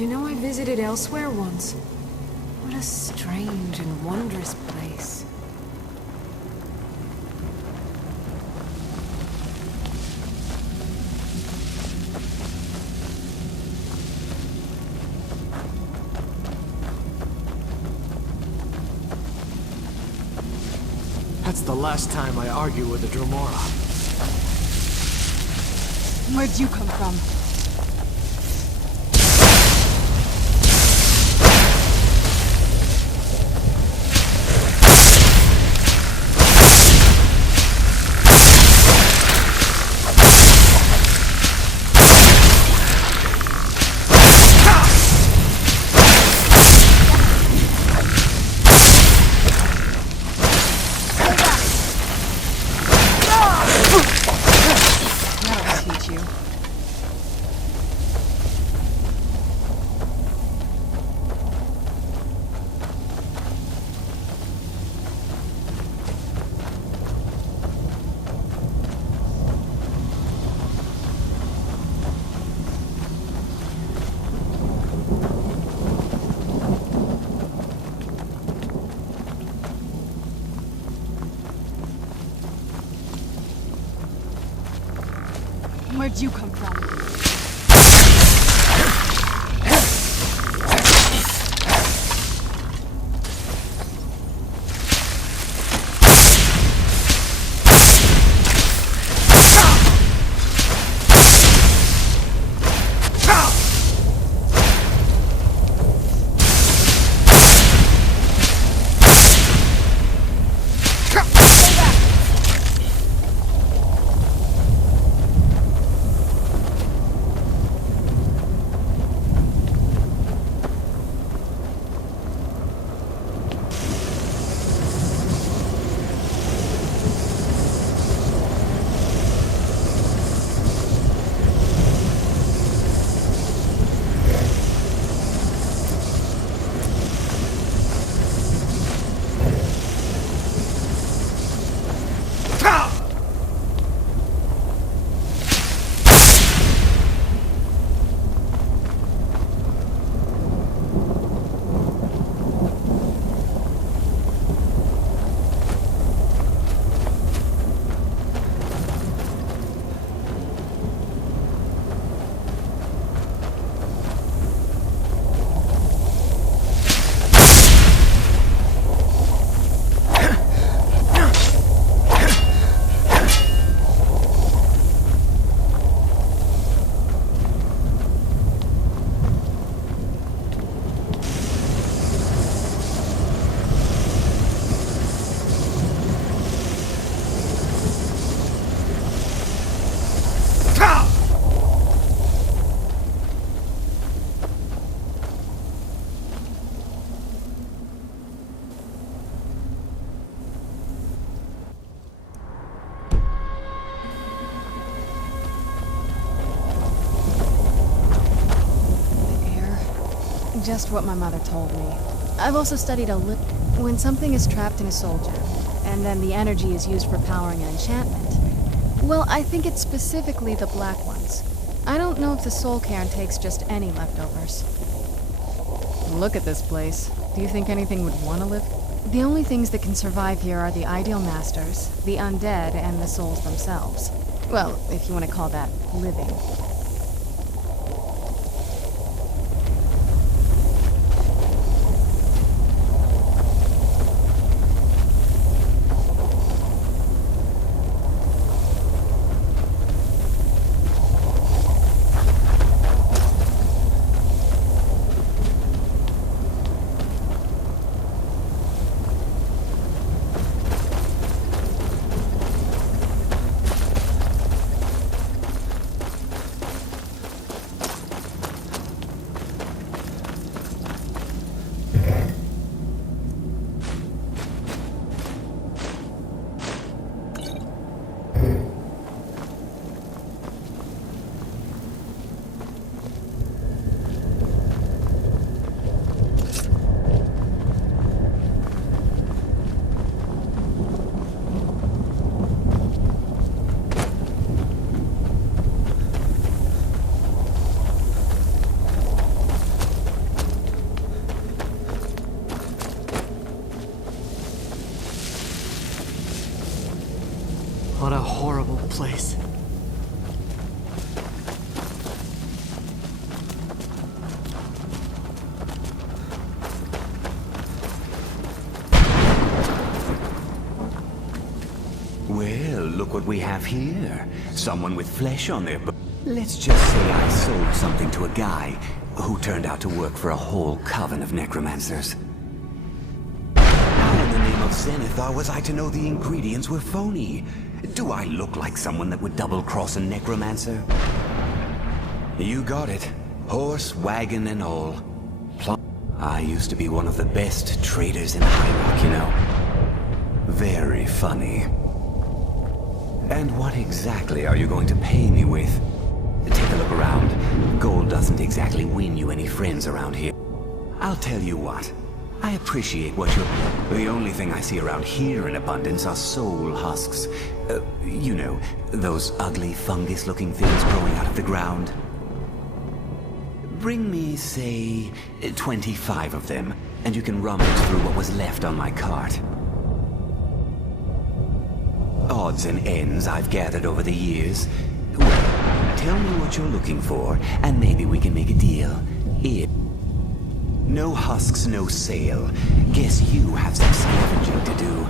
you know I visited elsewhere once? What a strange and wondrous place. That's the last time I argue with a Dromora. Where'd you come from? That'll teach you. Where'd you come from? Just what my mother told me. I've also studied a little. When something is trapped in a soldier, and then the energy is used for powering an enchantment, well, I think it's specifically the black ones. I don't know if the soul cairn takes just any leftovers. Look at this place. Do you think anything would want to live? The only things that can survive here are the ideal masters, the undead, and the souls themselves. Well, if you want to call that living. What a horrible place. Well, look what we have here. Someone with flesh on their bones. Let's just say I sold something to a guy who turned out to work for a whole coven of necromancers. How in the name of Zenithar was I to know the ingredients were phony? Do I look like someone that would double-cross a necromancer? You got it. Horse, wagon, and all. I used to be one of the best traders in High Rock, you know. Very funny. And what exactly are you going to pay me with? Take a look around. Gold doesn't exactly win you any friends around here. I'll tell you what. I appreciate what you're... The only thing I see around here in abundance are soul husks. You know, those ugly fungus-looking things growing out of the ground. Bring me, say, 25 of them, and you can rummage through what was left on my cart. Odds and ends I've gathered over the years. Well, tell me what you're looking for, and maybe we can make a deal. No husks, no sale. Guess you have some scavenging to do.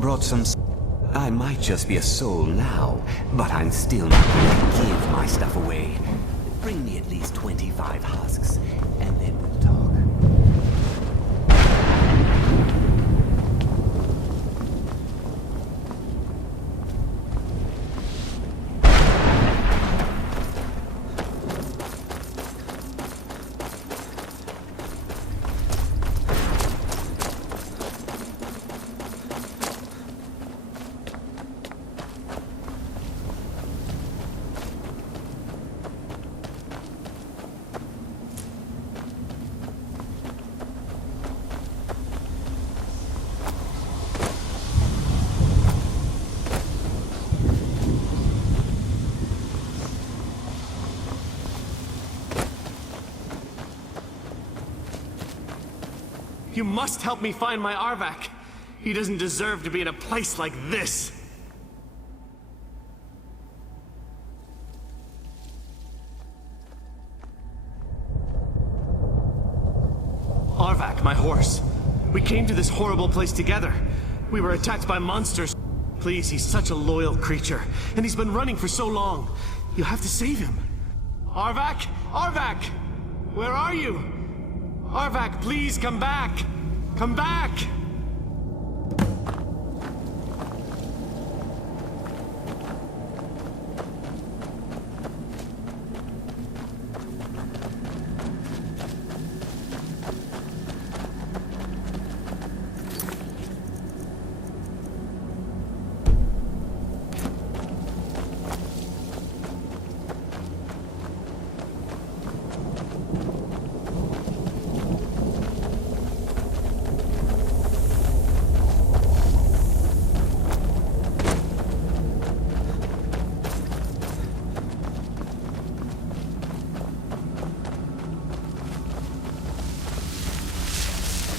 Brought some... I might just be a soul now, but I'm still not going to give my stuff away. Bring me at least 25 husks, and then we'll talk. You must help me find my Arvak. He doesn't deserve to be in a place like this. Arvak, my horse. We came to this horrible place together. We were attacked by monsters. Please, he's such a loyal creature, and he's been running for so long. You have to save him. Arvak? Arvak! Where are you? Arvak, please come back! Come back!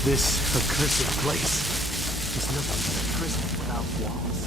This accursed place is nothing but a prison without walls.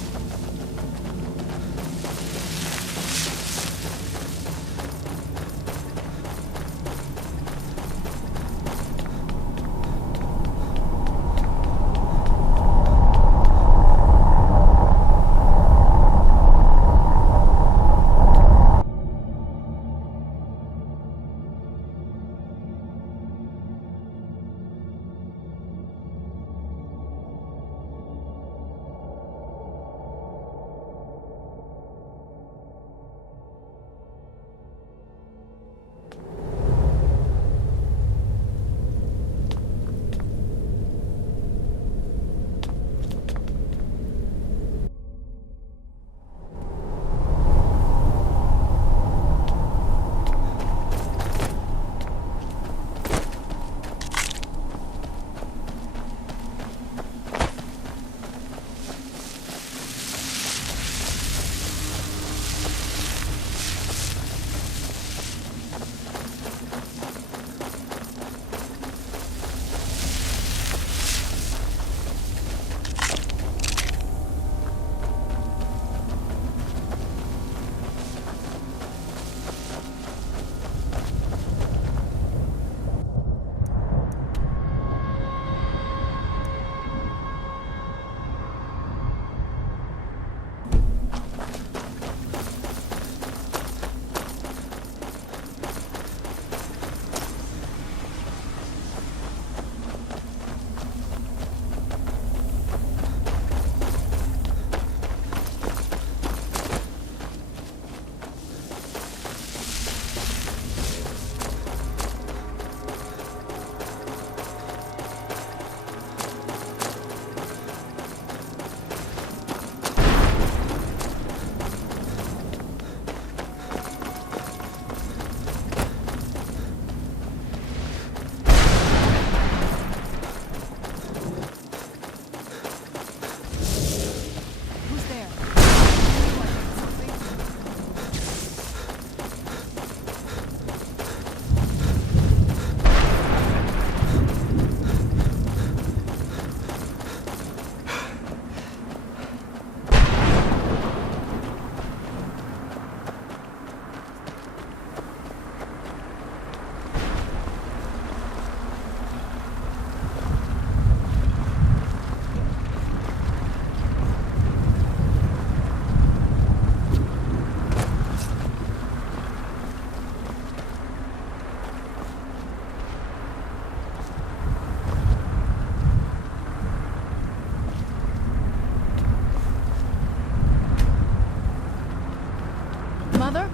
Mother?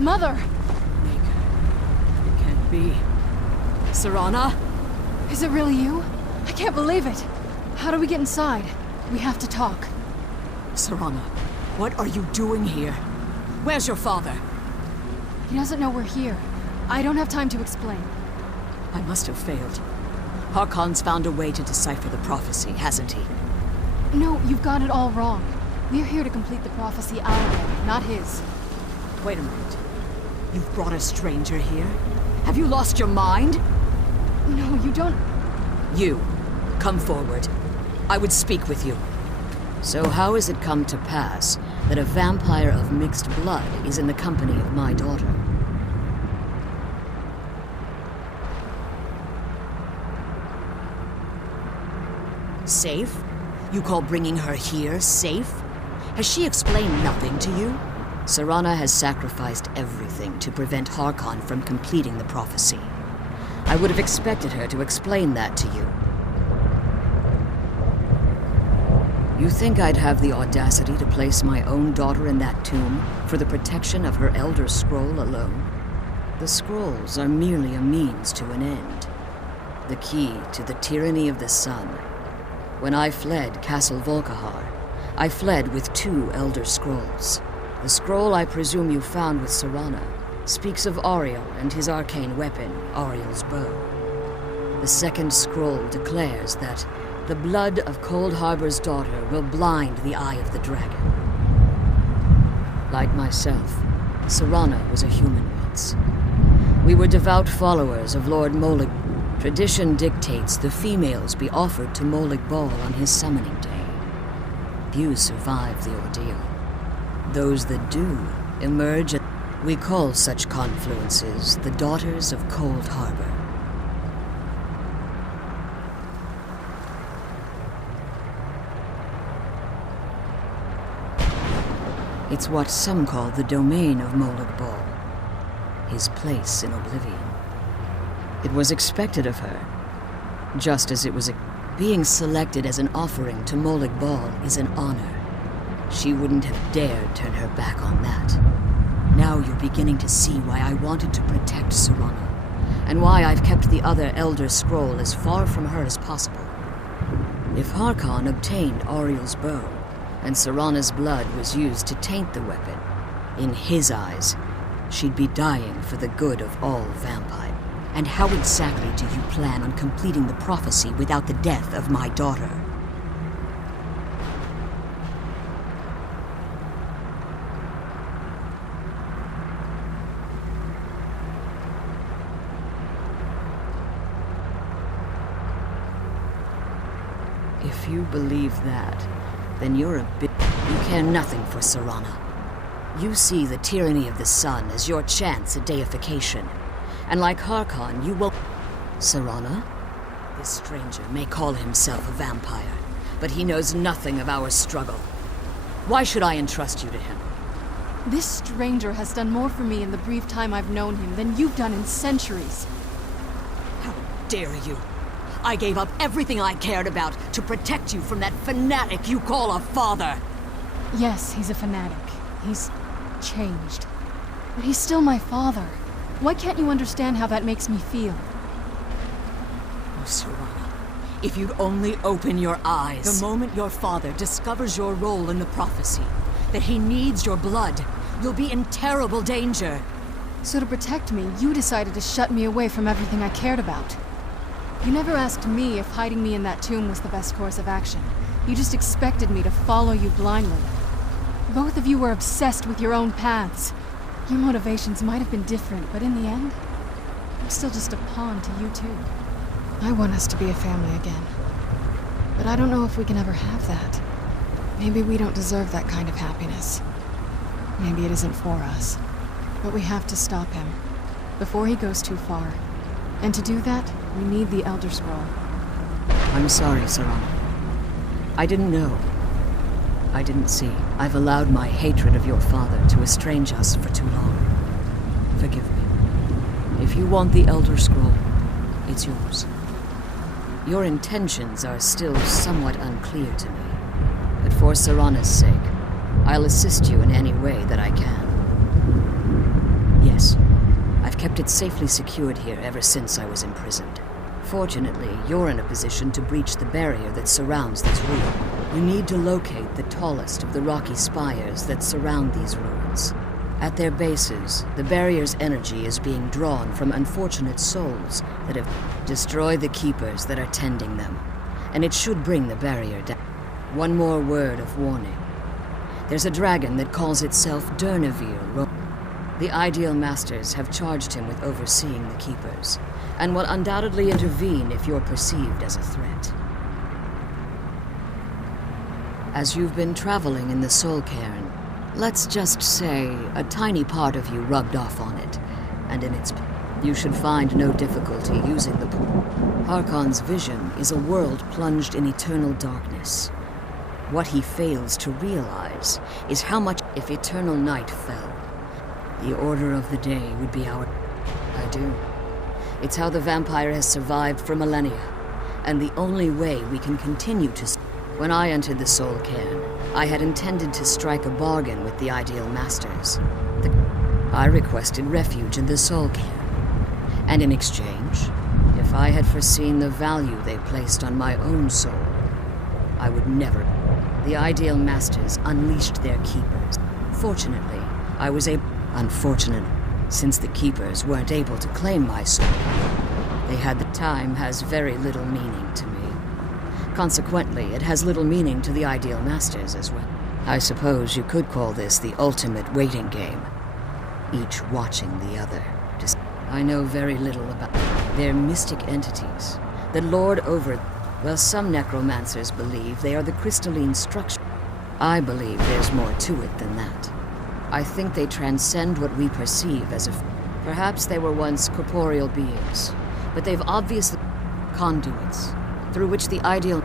Mother! Maker. It can't be. Serana? Is it really you? I can't believe it. How do we get inside? We have to talk. Serana, what are you doing here? Where's your father? He doesn't know we're here. I don't have time to explain. I must have failed. Harkon's found a way to decipher the prophecy, hasn't he? No, you've got it all wrong. We're here to complete the prophecy our way, not his. Wait a minute. You've brought a stranger here? Have you lost your mind? No, you don't... You, come forward. I would speak with you. So how has it come to pass that a vampire of mixed blood is in the company of my daughter? Safe? You call bringing her here safe? Has she explained nothing to you? Serana has sacrificed everything to prevent Harkon from completing the prophecy. I would have expected her to explain that to you. You think I'd have the audacity to place my own daughter in that tomb for the protection of her Elder Scroll alone? The scrolls are merely a means to an end. The key to the tyranny of the sun. When I fled Castle Volkihar, I fled with 2 Elder Scrolls. The scroll I presume you found with Serana speaks of Ariel and his arcane weapon, Ariel's bow. The second scroll declares that the blood of Cold Harbor's daughter will blind the eye of the dragon. Like myself, Serana was a human once. We were devout followers of Lord Molig. Tradition dictates the females be offered to Molig Bal on his summoning day. Few survive the ordeal. Those that do emerge. We call such confluences the Daughters of Cold Harbor. It's what some call the domain of Molig Bal, his place in oblivion. It was expected of her, just as it was being selected as an offering to Molig Bal is an honor. She wouldn't have dared turn her back on that. Now you're beginning to see why I wanted to protect Serana, and why I've kept the other Elder Scroll as far from her as possible. If Harkon obtained Ariel's bow, and Serana's blood was used to taint the weapon, in his eyes, she'd be dying for the good of all vampires. And how exactly do you plan on completing the prophecy without the death of my daughter? If you believe that, then you're a bit... You care nothing for Serana. You see the tyranny of the sun as your chance at deification. And like Harkon, you will... Serana? This stranger may call himself a vampire, but he knows nothing of our struggle. Why should I entrust you to him? This stranger has done more for me in the brief time I've known him than you've done in centuries. How dare you! I gave up everything I cared about to protect you from that fanatic you call a father! Yes, he's a fanatic. He's changed. But he's still my father. Why can't you understand how that makes me feel? Oh, Serana, if you'd only open your eyes. The moment your father discovers your role in the prophecy, that he needs your blood, you'll be in terrible danger. So to protect me, you decided to shut me away from everything I cared about. You never asked me if hiding me in that tomb was the best course of action. You just expected me to follow you blindly. Both of you were obsessed with your own paths. Your motivations might have been different, but in the end, I'm still just a pawn to you too. I want us to be a family again. But I don't know if we can ever have that. Maybe we don't deserve that kind of happiness. Maybe it isn't for us. But we have to stop him, before he goes too far. And to do that, we need the Elder Scroll. I'm sorry, Serana. I didn't know. I didn't see. I've allowed my hatred of your father to estrange us for too long. Forgive me. If you want the Elder Scroll, it's yours. Your intentions are still somewhat unclear to me, but for Serana's sake, I'll assist you in any way that I can. kept it safely secured here ever since I was imprisoned. Fortunately, you're in a position to breach the barrier that surrounds this ruin. You need to locate the tallest of the rocky spires that surround these ruins. At their bases, the barrier's energy is being drawn from unfortunate souls that have destroyed the keepers that are tending them, and it should bring the barrier down. One more word of warning. There's a dragon that calls itself Durnevere. The Ideal Masters have charged him with overseeing the keepers, and will undoubtedly intervene if you're perceived as a threat. As you've been traveling in the Soul Cairn, let's just say a tiny part of you rubbed off on it, and in its you should find no difficulty using the Harkon's vision is a world plunged in eternal darkness. What he fails to realize is how much if eternal night fell, the order of the day would be our... I do. It's how the vampire has survived for millennia, and the only way we can continue to... When I entered the Soul Cairn, I had intended to strike a bargain with the Ideal Masters. I requested refuge in the Soul Cairn, and in exchange, if I had foreseen the value they placed on my own soul, I would never... The Ideal Masters unleashed their keepers. Fortunately, I was able... Unfortunate, since the keepers weren't able to claim my soul. They had the time has very little meaning to me. Consequently, it has little meaning to the Ideal Masters as well. I suppose you could call this the ultimate waiting game, each watching the other. I know very little about them. They're mystic entities that lord over... Well, some necromancers believe they are the crystalline structure. I believe there's more to it than that. I think they transcend what we perceive as if... Perhaps they were once corporeal beings, but they've obviously... conduits, through which the ideal...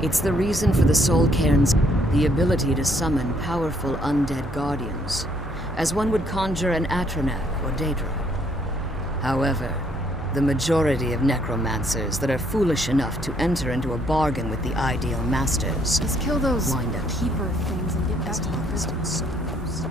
It's the reason for the Soul Cairn's... the ability to summon powerful undead guardians, as one would conjure an Atronak or Daedra. However, the majority of necromancers that are foolish enough to enter into a bargain with the Ideal Masters... Let's kill those wind up keeper things and get back to the harvesting prison. souls.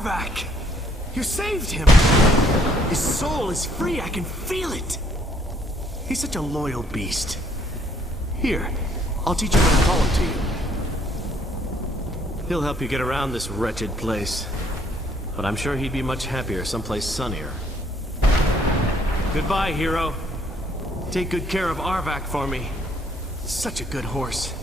Arvak! You saved him! His soul is free, I can feel it! He's such a loyal beast. Here, I'll teach him how to call him to you. He'll help you get around this wretched place. But I'm sure he'd be much happier someplace sunnier. Goodbye, hero. Take good care of Arvak for me. Such a good horse.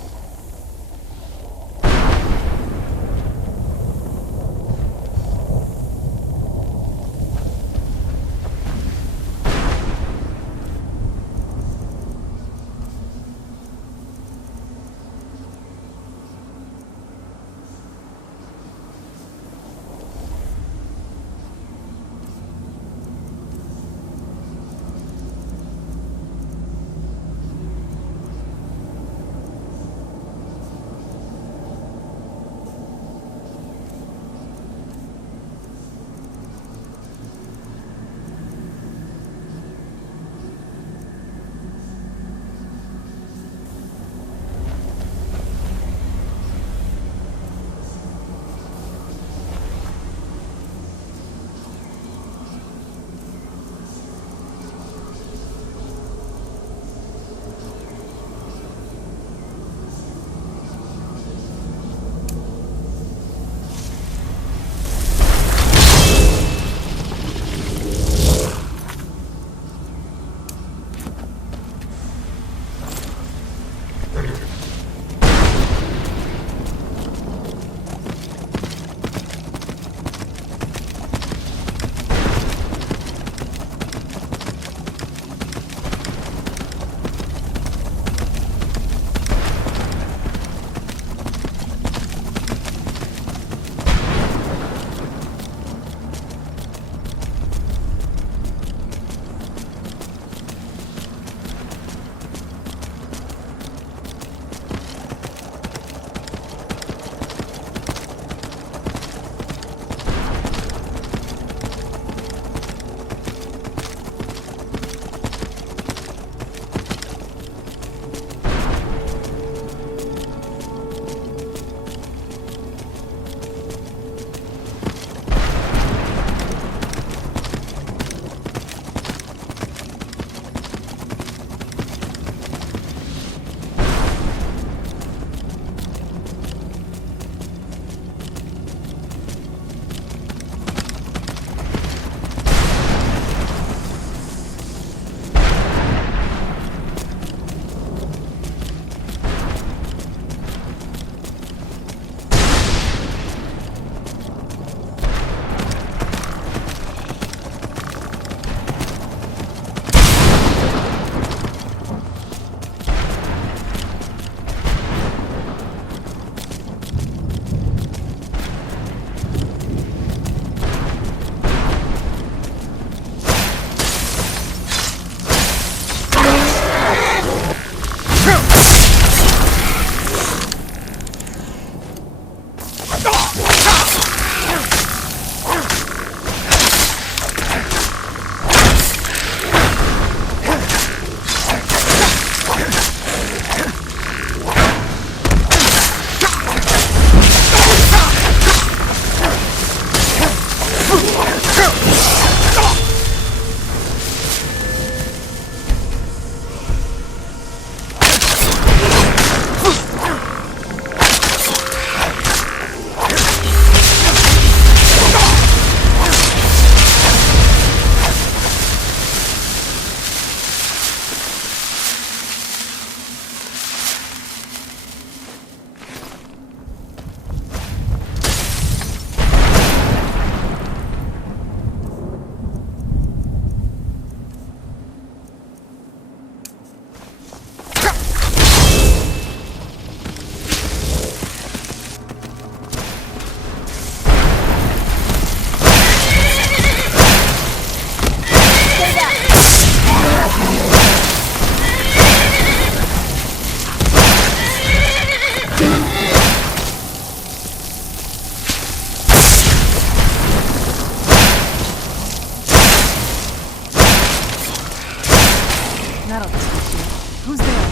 That'll teach you. Who's there?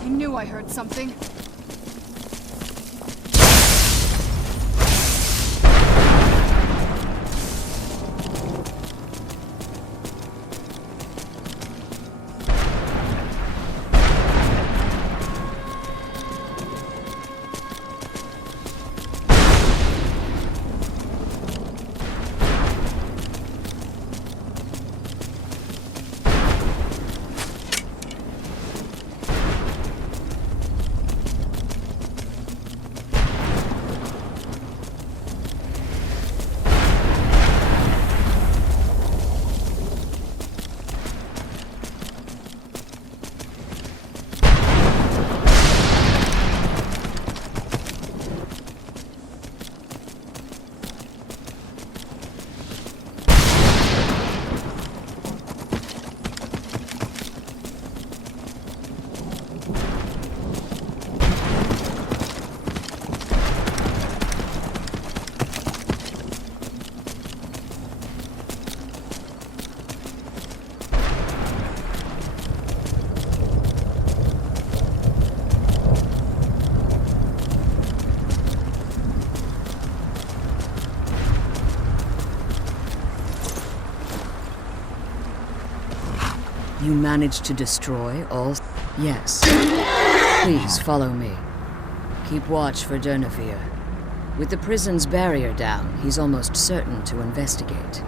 I knew I heard something. You managed to destroy all... Yes. Please follow me. Keep watch for Durnevere. With the prison's barrier down, he's almost certain to investigate.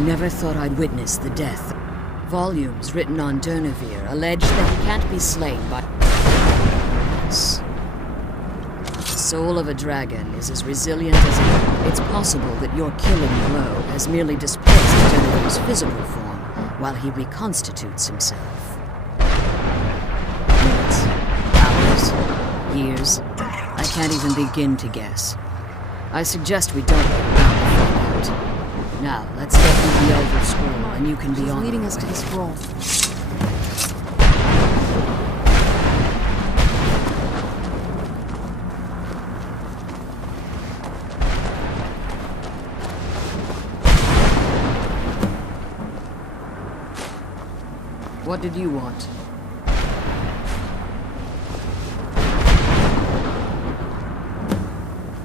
Never thought I'd witness the death. Volumes written on Durnevere allege that he can't be slain by... soul of a dragon is as resilient as it's possible that your killing blow has merely displaced Jennifer's physical form while he reconstitutes himself. Minutes, hours, years, I can't even begin to guess. I suggest we don't wait around to find out. Now, let's get through the Elder Scroll, and you can be He's on leading your us to way. the scroll. What did you want?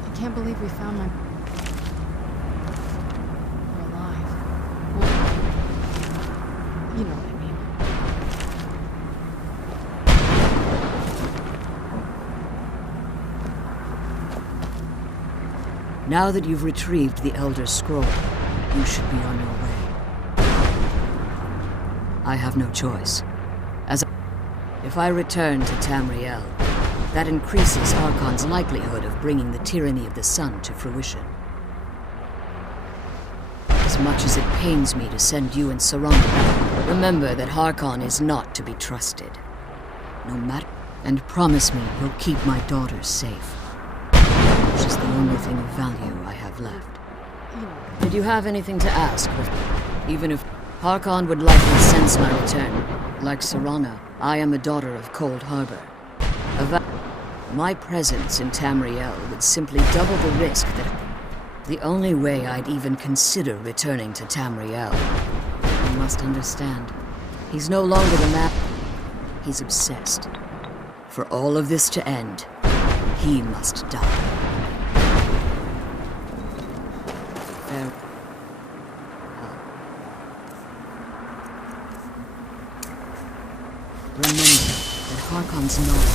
I can't believe we found my... We're alive. Well, you know what I mean. Now that you've retrieved the Elder Scroll, you should be on your way. I have no choice. If I return to Tamriel, that increases Harkon's likelihood of bringing the tyranny of the sun to fruition. As much as it pains me to send you and Serana back, remember that Harkon is not to be trusted. No matter... And promise me you'll keep my daughters safe. Which is the only thing of value I have left. Did you have anything to ask? Even if Harkon would likely sense my return. Like Serana, I am a daughter of Cold Harbor. My presence in Tamriel would simply double the risk that... The only way I'd even consider returning to Tamriel. You must understand. He's no longer the man. He's obsessed. For all of this to end, he must die. Fair. Remember that Harkon's not...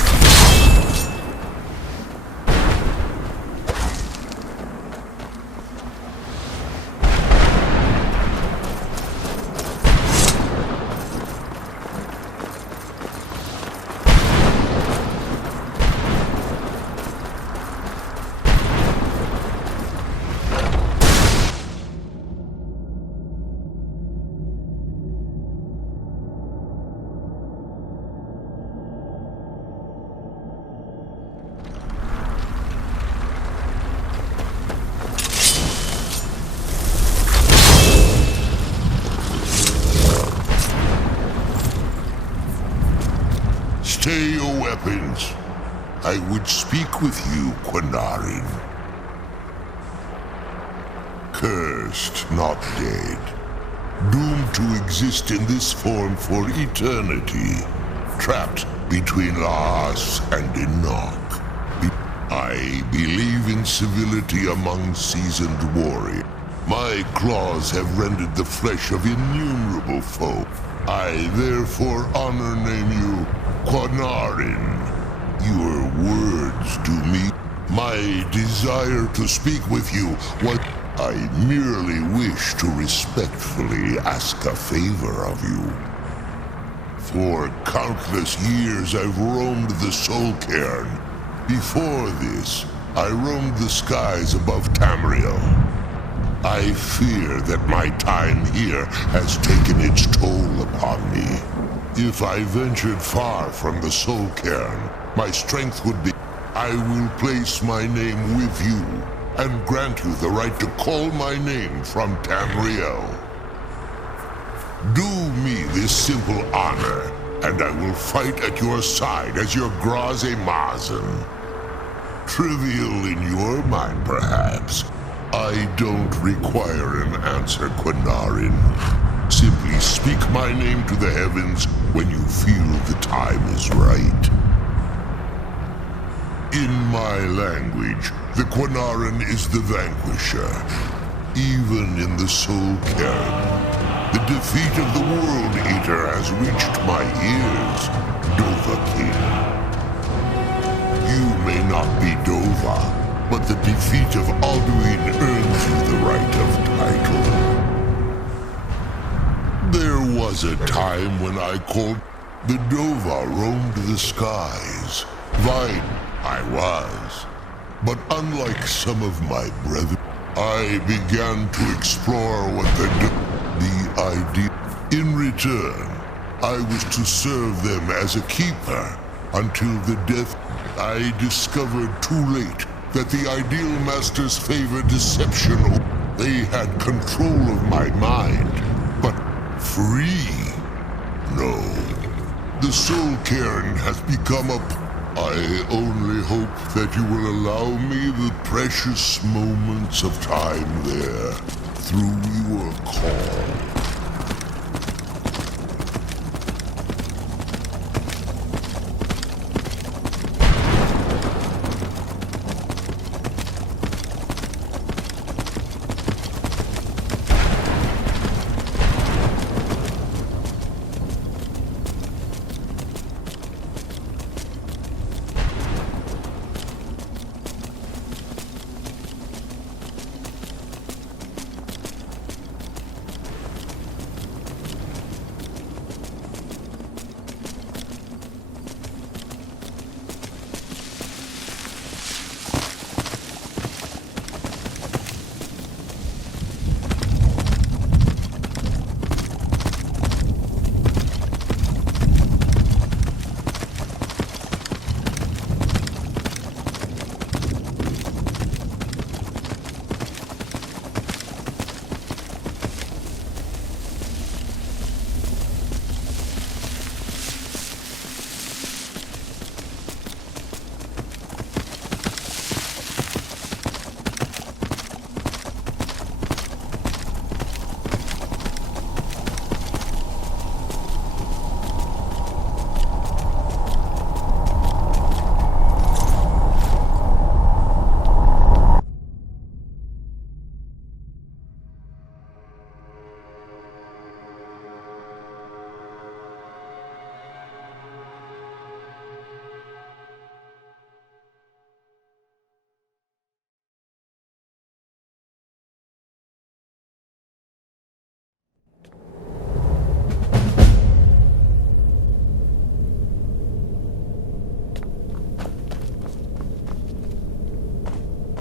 Stay your weapons. I would speak with you, Quinarin. Cursed, not dead. Doomed to exist in this form for eternity. Trapped between Laas and Enoch. I believe in civility among seasoned warriors. My claws have rendered the flesh of innumerable foe. I therefore honor name you Quinarin. Your words to me, my desire to speak with you, what I merely wish to respectfully ask a favor of you. For countless years I've roamed the Soul Cairn. Before this, I roamed the skies above Tamriel. I fear that my time here has taken its toll upon me. If I ventured far from the Soul Cairn, my strength would be... I will place my name with you, and grant you the right to call my name from Tamriel. Do me this simple honor, and I will fight at your side as your Graze Mazen. Trivial in your mind, perhaps. I don't require an answer, Quinarin. Simply speak my name to the heavens when you feel the time is right. In my language, the Quinarin is the vanquisher. Even in the Soul Cairn, the defeat of the World Eater has reached my ears, Dovahkiin. You may not be Dova, but the defeat of Alduin earns you the right of title. There was a time when I called the Dova roamed the skies. Vine I was. But unlike some of my brethren, I began to explore what the idea. In return, I was to serve them as a keeper until the death. I discovered too late that the Ideal Masters favor deception. They had control of my mind, but free? No. The Soul Cairn has become a... I only hope that you will allow me the precious moments of time there through your call.